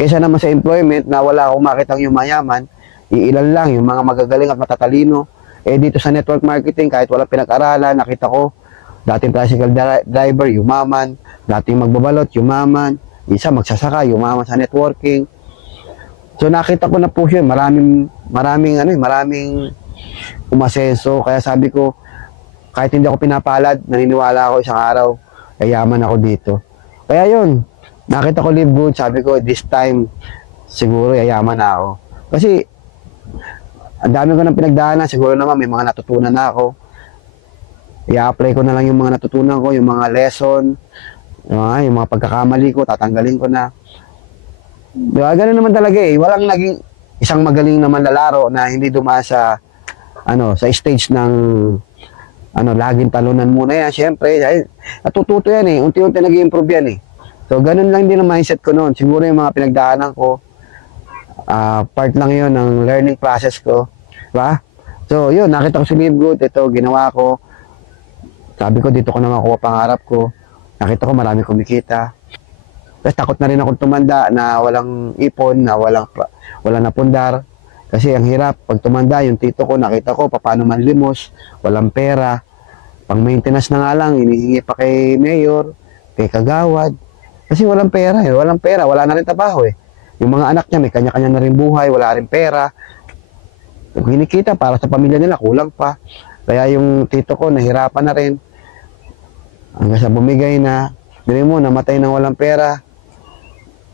Kaysa naman sa employment na wala akong makitang yumayaman, iilan lang yung mga magagaling at matatalino. Eh dito sa network marketing, kahit walang pinag-aralan, nakita ko, dating tricycle driver, yumaman, dating magbabalot, yumaman, isa magsasaka, yumaman sa networking. So nakita ko na po yun, maraming umasenso. Kaya sabi ko, kahit hindi ako pinapalad, naniniwala ako isang araw, yayaman ako dito. Kaya yun, nakita ko Live Good, sabi ko, this time, siguro yayaman na ako. Kasi, ang dami ko nang pinagdaanan, siguro naman may mga natutunan na ako. I-apply ko na lang yung mga natutunan ko, yung mga lesson, yung mga pagkakamali ko, tatanggalin ko na. Diba, ganun naman talaga eh. Walang naging isang magaling naman lalaro na hindi dumaan sa stage ng laging talunan muna yan. Siyempre, natututo yan eh. Unti-unti nag-i-improve yan eh. So, ganun lang din ang mindset ko noon. Siguro yung mga pinagdaanan ko, part lang yun ng learning process ko. Diba? So, yun, nakita ko si Live Good. Ito, ginawa ko. Sabi ko, dito ko na makuha pangarap ko. Nakita ko, marami kumikita. Tapos takot na rin akong tumanda na walang ipon, na walang napundar. Kasi ang hirap, pag tumanda, yung tito ko, nakita ko, paano manlimos, walang pera. Pang maintenance na nga lang, hinihingi pa kay mayor, kay kagawad. Kasi walang pera eh, walang pera, wala na rin trabaho eh. Yung mga anak niya, may kanya-kanya na rin buhay, wala rin pera. Kung kinikita, para sa pamilya nila, kulang pa. Kaya yung tito ko, nahirapan na rin. Hanggang sa bumigay na, dili mo, namatay ng walang pera.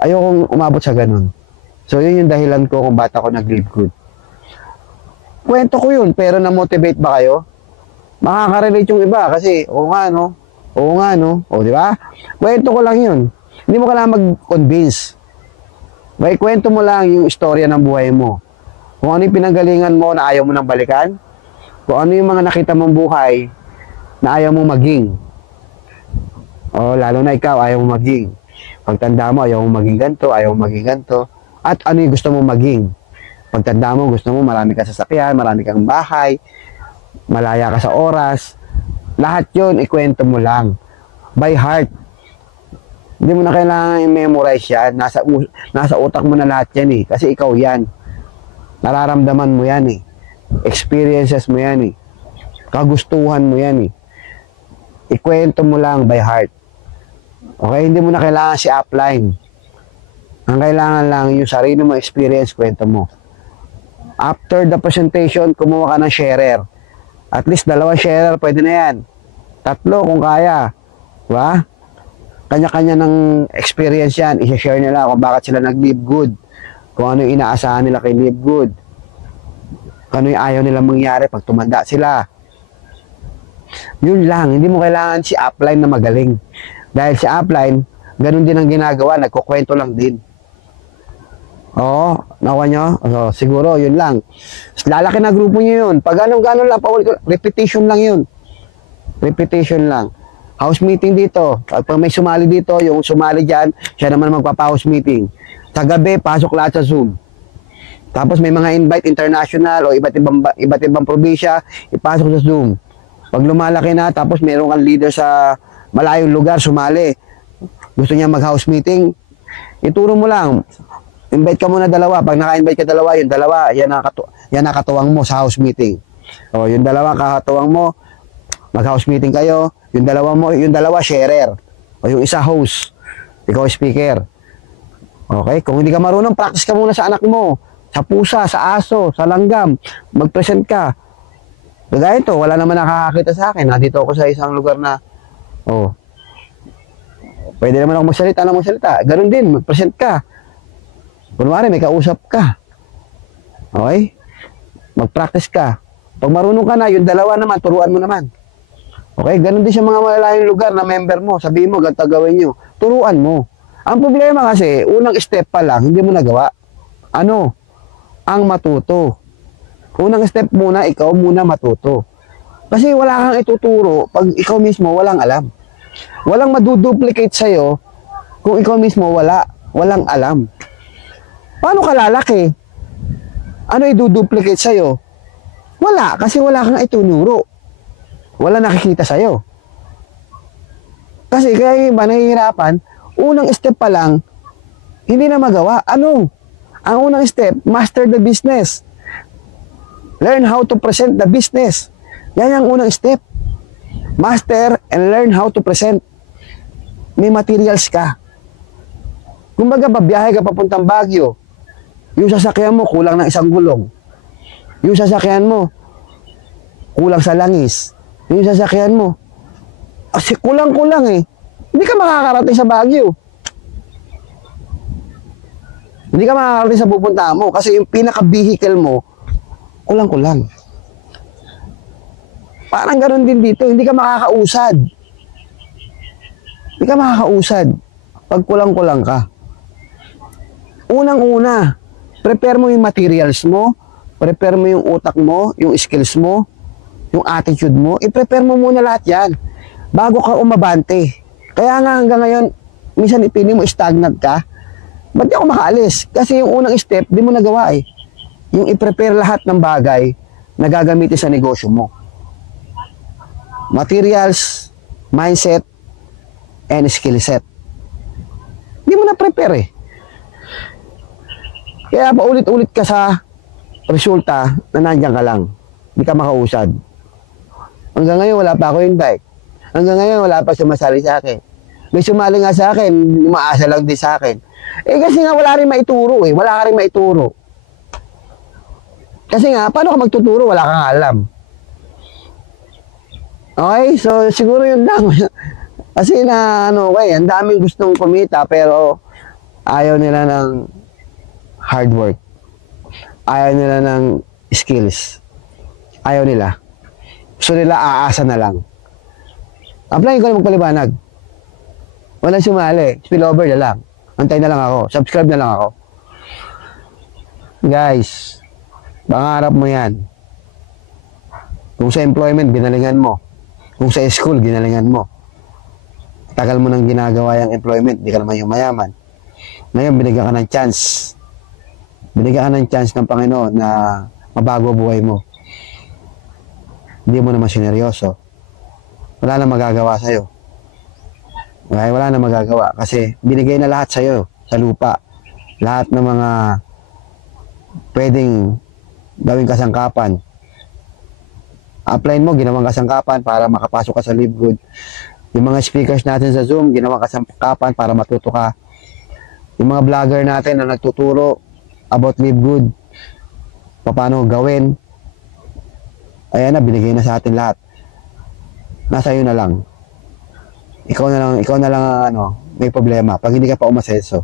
Ayokong umabot sa ganun. So, yun yung dahilan ko kung ba't ako nag-Live Good. Kwento ko yun, pero na-motivate ba kayo? Makaka-relate yung iba kasi, oo nga no, o di ba? Kwento ko lang yun. Hindi mo kailangan mag-convince. May kwento mo lang yung istorya ng buhay mo. Kung ano yung pinanggalingan mo na ayaw mo nang balikan, kung ano yung mga nakita mong buhay na ayaw mong maging. O, lalo na ikaw, ayaw mong maging. Pagtanda mo, ayaw mong maging ganito, ayaw mong maging ganito. At ano yung gusto mong maging? Pagtanda mo, gusto mo marami ka sasakyan, marami kang bahay, malaya ka sa oras. Lahat yun, ikwento mo lang. By heart. Hindi mo na kailangan i-memorize yan. Nasa utak mo na lahat yan eh. Kasi ikaw yan. Nararamdaman mo yan eh. Experiences mo yan eh. Kagustuhan mo yan eh. Ikwento mo lang by heart. Okay? Hindi mo na kailangan si upline. Ang kailangan lang yung sarili mo experience, kwento mo. After the presentation, kumuha ka ng sharer. At least 2 sharer, pwede na yan. 3 kung kaya. Diba? Kanya-kanya ng experience yan. I-share nila kung bakit sila nag-Live Good. Kung ano yung inaasahan nila kay Live Good. Kung ano yung ayaw nila mangyari pag tumanda sila. Yun lang. Hindi mo kailangan si upline na magaling. Dahil si upline, ganun din ang ginagawa. Nagkukwento lang din. Oo, nakuha nyo? So, siguro, yun lang. Lalaki na grupo nyo yun. Pag ganun lang, repetition lang yun. Repetition lang. House meeting dito. Pag may sumali dito, yung sumali dyan, siya naman magpapa-house meeting. Sa gabi, pasok lahat sa Zoom. Tapos may mga invite international o iba't ibang probinsya, ipasok sa Zoom. Pag lumalaki na, tapos meron kang leader sa malayong lugar, sumali. Gusto niya mag-house meeting, ituro mo lang. Invite ka muna 2. Pag naka-invite ka 2, yung 2, yan nakatuwang mo sa house meeting. O, yung 2 kakatuwang mo, mag-house meeting kayo. Yung 2 sharer. O yung isa host. Ikaw speaker. Okay? Kung hindi ka marunong, practice ka muna sa anak mo. Sa pusa, sa aso, sa langgam. Mag-present ka. Kagaya ito, wala naman nakakakita sa akin. Nandito ako sa isang lugar na, pwede naman ako magsalita. Ganun din, mag-present ka. Kunwari, may kausap ka. Okay? Mag-practice ka. Pag marunong ka na, yung 2 naman, turuan mo naman. Okay? Ganun din sa mga malalayong lugar na member mo. Sabihin mo, ganito gawin nyo. Turuan mo. Ang problema kasi, unang step pa lang, hindi mo nagawa. Ano? Ang matuto. Unang step muna, ikaw muna matuto. Kasi wala kang ituturo pag ikaw mismo walang alam. Walang maduduplicate sa'yo kung ikaw mismo walang alam. Paano ka lalaki? Ano i-duplicate sa'yo? Wala, kasi wala kang itunuro. Wala nakikita sa'yo. Kasi kaya iba nahihirapan, unang step pa lang, Hindi na magawa. Ano? Ang unang step, master the business. Learn how to present the business. Yan ang unang step. Master and learn how to present. May materials ka. Kumbaga, babiyahe ka papuntang Baguio. Yung sasakyan mo, kulang ng isang gulong. Yung sasakyan mo, kulang sa langis. Yung sasakyan mo, kasi kulang-kulang eh. Hindi ka makakarating sa Baguio. Hindi ka makakarating sa pupuntahan mo kasi yung pinaka-vehicle mo, kulang-kulang. Parang ganoon din dito, hindi ka makakausad. Hindi ka makakausad pag kulang-kulang ka. Unang-una, prepare mo yung materials mo, prepare mo yung utak mo, yung skills mo, yung attitude mo, i-prepare mo muna lahat yan bago ka umabante. Kaya nga hanggang ngayon, minsan ipili mo stagnant ka, ba't di ako makaalis? Kasi yung unang step, di mo nagawa eh. Yung i-prepare lahat ng bagay na gagamitin sa negosyo mo. Materials, mindset, and skill set. Di mo na-prepare eh. Kaya paulit-ulit ka sa resulta na nandiyan ka lang. Hindi ka makausad. Hanggang ngayon, wala pa ako invite. Hanggang ngayon, wala pa sumasali sa akin. May sumali nga sa akin, umaasa lang din sa akin. Eh kasi nga wala rin maituro eh. Wala ka rin maituro. Kasi nga, paano ka magtuturo? Wala kang alam. Okay? So, siguro yun lang. Kasi na, ang daming gustong kumita, pero ayaw nila ng hard work. Ayaw nila ng skills. Ayaw nila. Gusto nila aasa na lang. Applyin ko na magpaliwanag. Walang sumali. Spillover na lang. Antay na lang ako. Subscribe na lang ako. Guys, pangarap mo yan. Kung sa employment, ginalingan mo. Kung sa school, ginalingan mo. Tagal mo nang ginagawa yung employment, di ka naman yung mayaman. Ngayon, binigyan ka ng chance. Binigyan ka ng chance ng Panginoon na mabago buhay mo. Hindi mo naman sineryoso. Wala na magagawa sa'yo. Okay? Wala na magagawa kasi binigay na lahat sa'yo sa lupa. Lahat ng mga pwedeng gawing kasangkapan. Upline mo, ginawang kasangkapan para makapasok ka sa Live Good. Yung mga speakers natin sa Zoom, ginawang kasangkapan para matuto ka. Yung mga vlogger natin na nagtuturo about Live Good, paano gawin, ayan na, binigay na sa atin lahat. Nasa iyo na lang. Ikaw na lang may problema pag hindi ka pa umasenso.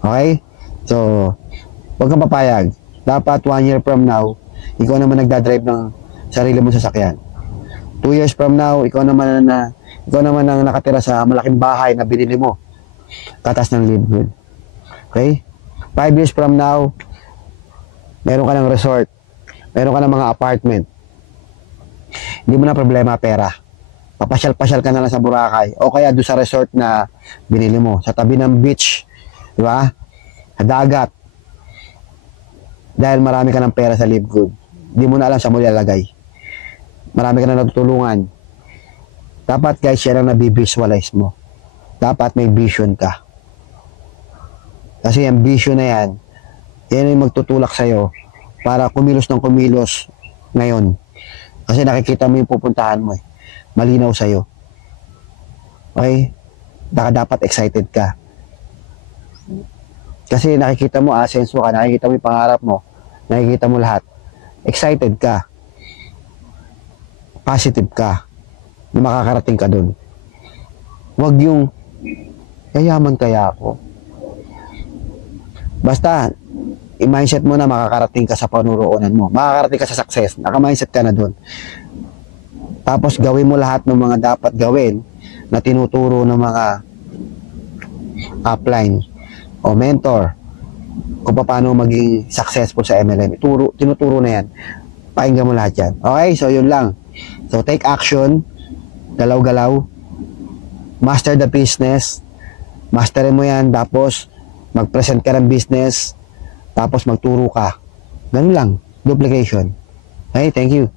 Okay? So, huwag kang papayag. Dapat 1 year from now, ikaw naman nagdadrive ng sarili mong sasakyan. 2 years from now, ikaw naman ang nakatira sa malaking bahay na binili mo. Katas ng Live Good. Okay? 5 years from now, meron ka ng resort. Meron ka ng mga apartment. Hindi mo na problema pera. Papasyal-pasyal ka na lang sa Boracay o kaya doon sa resort na binili mo, sa tabi ng beach, di ba? Sa dagat. Dahil marami ka ng pera sa Live Good. Hindi mo na alam saan mo ilalagay. Marami ka na natutulungan. Dapat guys, yan ang nabivisualize mo. Dapat may vision ka. Kasi yung vision na yan yung magtutulak sa'yo para kumilos ng kumilos ngayon. Kasi nakikita mo yung pupuntahan mo eh. Malinaw sa'yo. Okay? Dapat excited ka. Kasi nakikita mo, asenso ka, nakikita mo yung pangarap mo, nakikita mo lahat. Excited ka. Positive ka na makakarating ka dun. Huwag yung yayaman kaya ako. Basta, i-mindset mo na makakarating ka sa panuroonan mo. Makakarating ka sa success. Naka-mindset ka na dun. Tapos gawin mo lahat ng mga dapat gawin na tinuturo ng mga upline o mentor kung paano maging successful sa MLM. Tinuturo na yan. Pakinggan mo lahat yan. Okay? So, yun lang. So, take action. Galaw-galaw. Master the business. Masterin mo yan. Tapos, mag-present ka ng business. Tapos, magturo ka. Ganun lang. Duplication. Okay? Thank you.